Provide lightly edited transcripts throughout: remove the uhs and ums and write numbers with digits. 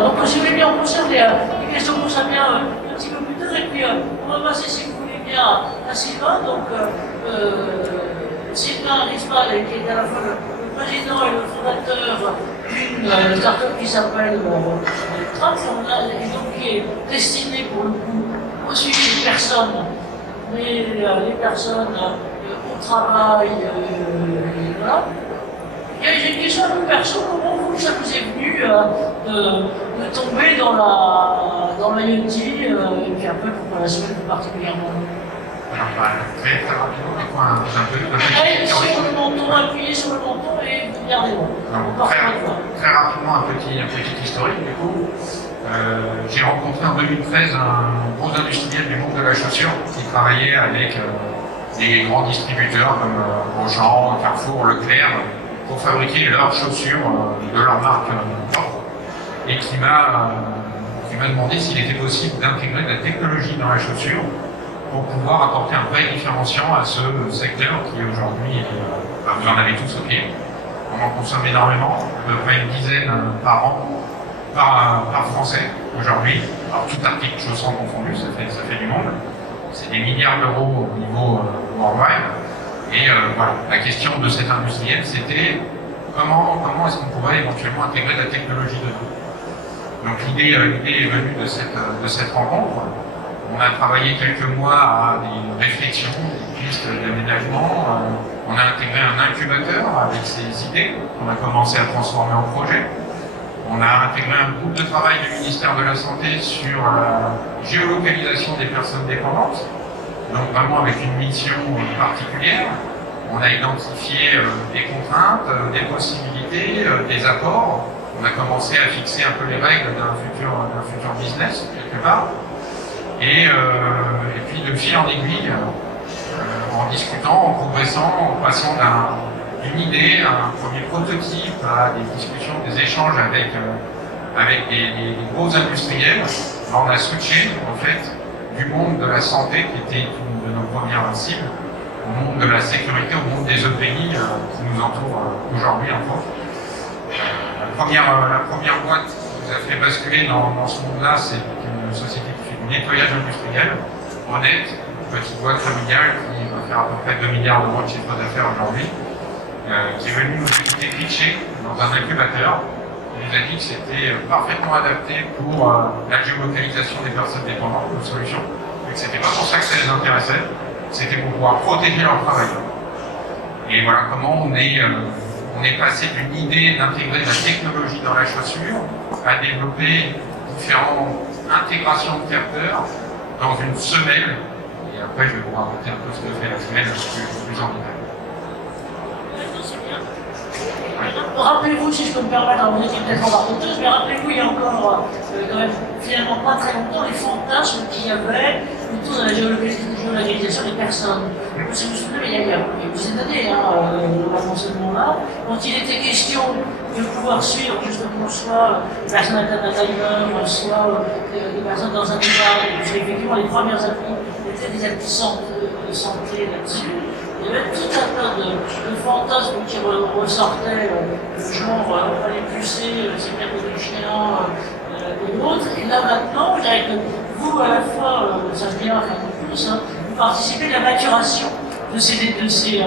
Donc si vous voulez bien, on conserve les questions pour ça bien un petit peu plus tard, et puis on va passer, si vous voulez bien, à Sylvain. Donc Sylvain Rispa, qui est à la fois le président et le fondateur d'une start-up qui s'appelle Trax, et donc qui est destinée pour le coup au suivi des personnes, mais les personnes au travail, voilà. J'ai une question un peu perso, comment vous, ça vous est venu de tomber dans l'IoT, et puis après pour la suite plus particulièrement? Alors, très rapidement, mais quoi, un peu sur le menton, appuyez sur le menton et regardez-moi. Très rapidement, un petit historique du coup. J'ai rencontré en 2013 un gros industriel du monde de la chaussure qui travaillait avec des grands distributeurs comme Auchan, Carrefour, Leclerc, pour fabriquer leurs chaussures de leur marque propre, et qui m'a demandé s'il était possible d'intégrer de la technologie dans la chaussure pour pouvoir apporter un vrai différenciant à ce secteur qui aujourd'hui, vous en avez tous au pied. On en consomme énormément, à peu près une dizaine par an, par Français aujourd'hui. Alors tout article chaussant confondu, ça fait du monde. C'est des milliards d'euros au niveau worldwide. Et voilà, la question de cet industriel, c'était comment est-ce qu'on pourrait éventuellement intégrer de la technologie dedans. Donc l'idée est venue de cette rencontre. On a travaillé quelques mois à des réflexions, des pistes d'aménagement. On a intégré un incubateur avec ces idées qu'on a commencé à transformer en projet. On a intégré un groupe de travail du ministère de la Santé sur la géolocalisation des personnes dépendantes, donc vraiment avec une mission particulière. On a identifié des contraintes, des possibilités, des apports. On a commencé à fixer un peu les règles d'un futur business, quelque part. Et puis de fil en aiguille, en discutant, en progressant, en passant d'une idée à un premier prototype, à des discussions, des échanges avec des gros industriels, on a switché en fait du monde de la santé, qui était une de nos premières cibles, au monde de la sécurité, au monde des EPI qui nous entourent aujourd'hui en France. La première boîte qui nous a fait basculer dans ce monde-là, c'est une société qui fait du nettoyage industriel, honnête, une petite boîte familiale qui va faire à peu près 2 milliards d'euros de chiffre d'affaires aujourd'hui, qui est venue nous visiter pitcher dans un incubateur. Il nous a dit que c'était parfaitement adapté pour la géolocalisation des personnes dépendantes, nos solutions, et que c'était pas pour ça que ça les intéressait, c'était pour pouvoir protéger leurs travailleurs. Et voilà comment on est passé d'une idée d'intégrer de la technologie dans la chaussure à développer différentes intégrations de capteurs dans une semelle. Et après, je vais vous raconter un peu ce que fait la semelle plus en détail. Rappelez-vous, si je peux me permettre, alors vous étiez peut-être en raconteuse, mais rappelez-vous, il y a encore quand même finalement pas très longtemps, les fantasmes qu'il y avait autour de la géolocalisation des personnes. Si vous vous souvenez, il y a une dizaine d'années, avant ce moment-là, quand il était question de pouvoir suivre justement soit des personnes atteintes d'Alzheimer, soit des personnes dans un EHPAD, parce qu'effectivement les premières applis étaient des applis de santé là-dessus. Il y avait tout un tas de fantasmes qui ressortaient, genre on va les pucer, c'est bien que des chiens et autres. Et là maintenant, je dirais que vous, à la fois, ça vient faire beaucoup plus, vous participez à la maturation de ces technologies,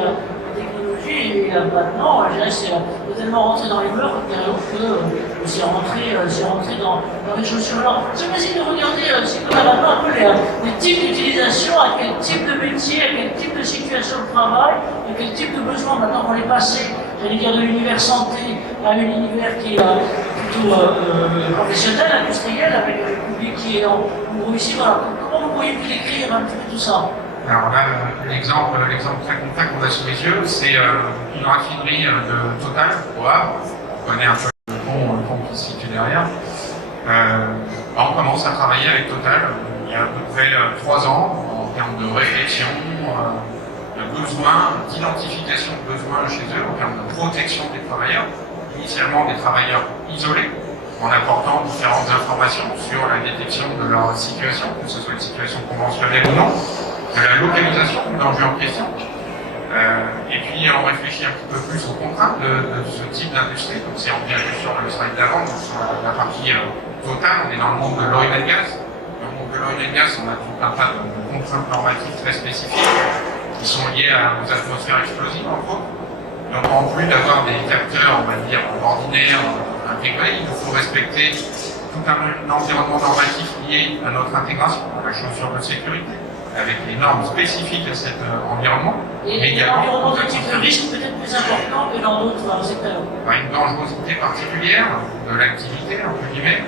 et maintenant, je dirais que c'est tellement rentré dans les mœurs que c'est rentré dans les chaussures. Alors, c'est facile de regarder si on a maintenant un peu les types d'utilisation, à quel type de métier, à quel type de situation de travail, à quel type de besoin. Maintenant, on est passé, j'allais dire, de l'univers santé à un univers qui est plutôt professionnel, industriel, avec le public qui est en gros ici. Voilà. Comment vous pourriez décrire un petit peu tout ça? Alors là, l'exemple très concret qu'on a sous les yeux, c'est une raffinerie de Total au Havre. On connaît un peu le pont qui se situe derrière. On commence à travailler avec Total il y a à peu près 3 ans en termes de réflexion, de besoins, d'identification de besoins chez eux, en termes de protection des travailleurs, initialement des travailleurs isolés, en apportant différentes informations sur la détection de leur situation, que ce soit une situation conventionnelle ou non, de la localisation du danger en question. Et puis on réfléchit un petit peu plus aux contraintes de ce type d'industrie. Donc si on revient sur le slide d'avant, sur la partie Total, on est dans le monde de l'oil and gas. Dans le monde de l'oil and gas, on a tout un tas de contraintes normatives très spécifiques qui sont liées aux atmosphères explosives, entre autres. Donc, en plus d'avoir des capteurs, on va dire, ordinaires, intégrés, il nous faut respecter tout un environnement normatif lié à notre intégration, à la chaussure de sécurité, avec les normes spécifiques à cet environnement. Et l'environnement de type de risque peut-être plus important que dans d'autres secteurs. Une dangerosité particulière de l'activité, entre guillemets.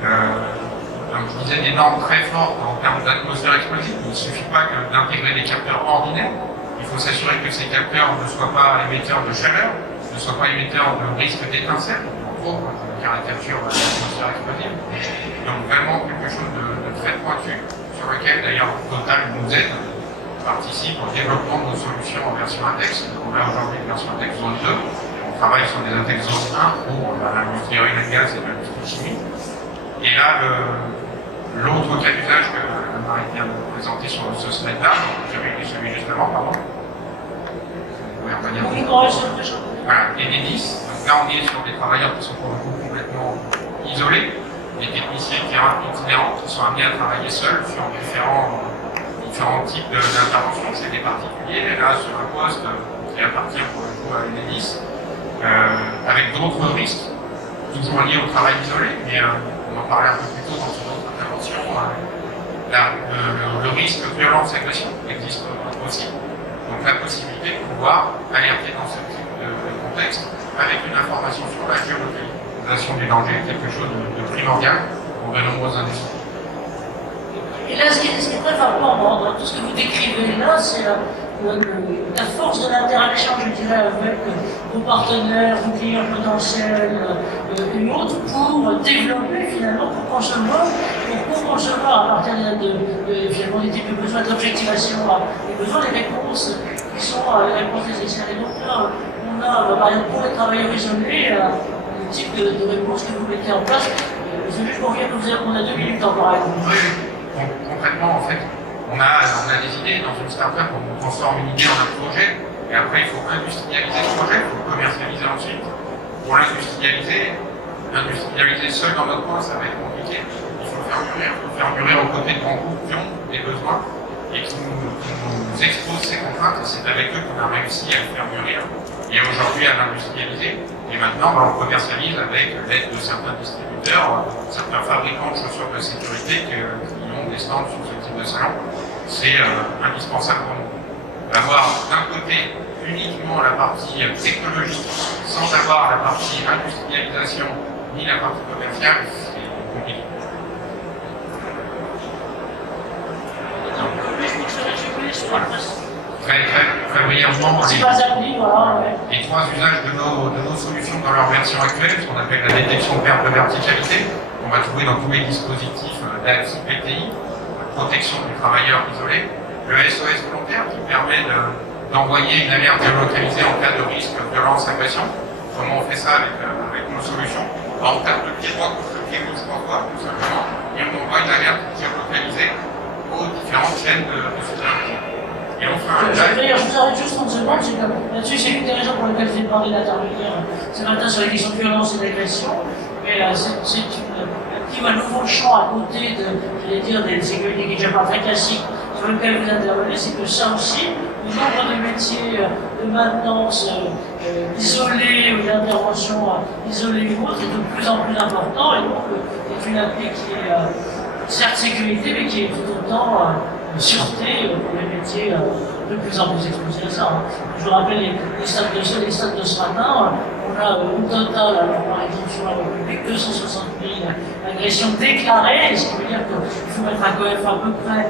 Donc, je disais des normes très fortes en termes d'atmosphère explosive. Il ne suffit pas d'intégrer des capteurs ordinaires. Il faut s'assurer que ces capteurs ne soient pas émetteurs de chaleur, ne soient pas émetteurs de risque d'étincelle, entre autres, caricature de l'atmosphère explosive. Donc vraiment quelque chose de très pointu, sur lequel d'ailleurs Total nous aide, participe au développement de nos solutions en version Intex. On a aujourd'hui une version Intex zone 2. On travaille sur des Intex zone 1 pour l'industrie oil and gas et l'industrie chimique. Et là, l'autre cas d'usage que Marie vient de présenter sur ce slide-là, celui justement, pardon. Voilà, et les 10. Donc là, on est sur des travailleurs qui sont pour le coup complètement isolés, des techniciens itinérants qui sont amenés à travailler seuls sur différents types d'interventions. C'est des particuliers, là, sur un poste qui appartient pour le coup à une 10, avec d'autres risques, toujours liés au travail isolé, mais on en parlait un peu plus tôt dans une autre intervention. Le risque de violence-agression existe aussi. Donc la possibilité de pouvoir alerter dans ce type de contexte avec une information sur la géolocalisation du danger, quelque chose de primordial pour de nombreuses industries. Et là, ce qui est très frappant dans tout ce que vous décrivez là, c'est la force de l'interaction, je dirais, avec vos partenaires, vos clients potentiels et autres, pour développer finalement, pour concevoir à partir finalement des types de besoins d'objectivation, des besoins, des réponses qui sont les réponses nécessaires. Et donc là, on a, par exemple, pour les travailleurs isolés, le type de réponse que vous mettez en place. C'est juste pour dire qu'on a 2 minutes encore à vous. Oui, concrètement, en fait, on a des idées dans une start-up, on transforme une idée en un projet, et après il faut industrialiser ce projet, il faut le commercialiser ensuite. Pour l'industrialiser seul dans notre coin, ça va être compliqué. Il faut le faire durer aux côtés de grands groupes qui ont des besoins et qui nous exposent ces contraintes, et c'est avec eux qu'on a réussi à le faire mûrir et aujourd'hui à l'industrialiser. Et maintenant, on commercialise avec l'aide de certains distributeurs, certains fabricants de chaussures de sécurité qui ont des stands sur ce type de salon. C'est indispensable pour nous. D'avoir d'un côté uniquement la partie technologique sans avoir la partie industrialisation ni la partie commerciale, c'est compliqué. Voilà. Très brièvement, les 3 usages de nos solutions dans leur version actuelle, ce qu'on appelle la détection de perte de verticalité, qu'on va trouver dans tous les dispositifs d'AXI PTI, protection du travailleur isolé, le SOS volontaire qui permet d'envoyer une alerte géolocalisée en cas de risque, violence, agression. Comment on fait ça avec nos solutions? On tape le pied droit contre le pied gauche 3 fois, tout simplement, et on envoie une alerte géolocalisée aux différentes chaînes de sécurité. Et on fait un D'ailleurs, je vous arrête juste 30 secondes, là-dessus, c'est une des raisons pour lesquelles j'ai demandé d'intervenir ce matin sur les questions de violence et d'agression. Mais c'est un nouveau champ à côté des sécurités qui est déjà pas très classique sur lequel vous intervenez, c'est que ça aussi, le nombre de métiers de maintenance isolés ou d'intervention isolée ou autre est de plus en plus important et donc c'est une appli qui est certes sécurité mais qui est tout autant sûreté pour les métiers de plus en plus exposés à ça. Je vous rappelle les stats de ce matin, on a au total, alors, par exemple sur la République, 260 000 agressions déclarées, ce qui veut dire qu'il faut mettre à à peu près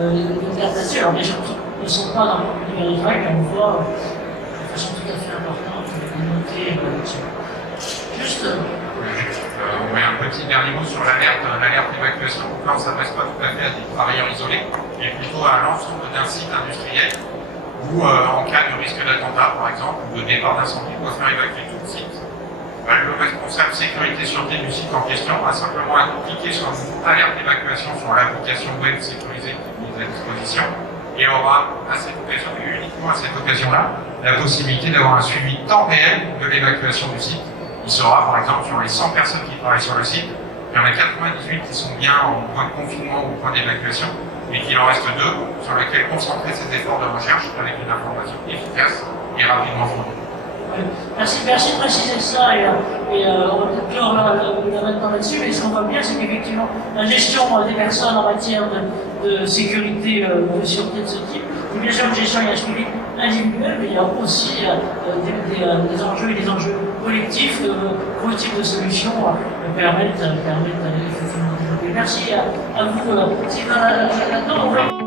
une carte là-dessus. Alors déjà, ne sont pas dans le monde numérique, mais on voit de façon tout à fait importante les noter là-dessus. Juste. On met un petit dernier mot sur l'alerte d'évacuation. Donc là, on ne s'adresse pas tout à fait à des travailleurs isolés, mais plutôt à l'ensemble d'un site industriel où, en cas de risque d'attentat, par exemple, ou de départ d'incendie, on doit faire évacuer tout le site. Le responsable sécurité sûreté du site en question a simplement à cliquer sur une alerte d'évacuation sur l'application web sécurisée qui est mise à disposition et aura à cette occasion, et uniquement à cette occasion-là, la possibilité d'avoir un suivi temps réel de l'évacuation du site. Il saura, par exemple, sur les 100 personnes qui travaillent sur le site, Il y en a 98 qui sont bien en point de confinement ou point d'évacuation, et qu'il en reste 2 sur lesquels concentrer ses efforts de recherche avec une information efficace et rapidement fournie. Merci de préciser ça et on va peut-être clore là maintenant là-dessus, mais ce qu'on voit bien, c'est qu'effectivement, la gestion des personnes en matière de sécurité, de sûreté de ce type, c'est bien sûr une gestion et un suivi individuel, mais il y a aussi des enjeux et des enjeux collectifs, collectifs de solutions permettent effectivement de développer. Merci à vous, Sylvain, là-dedans.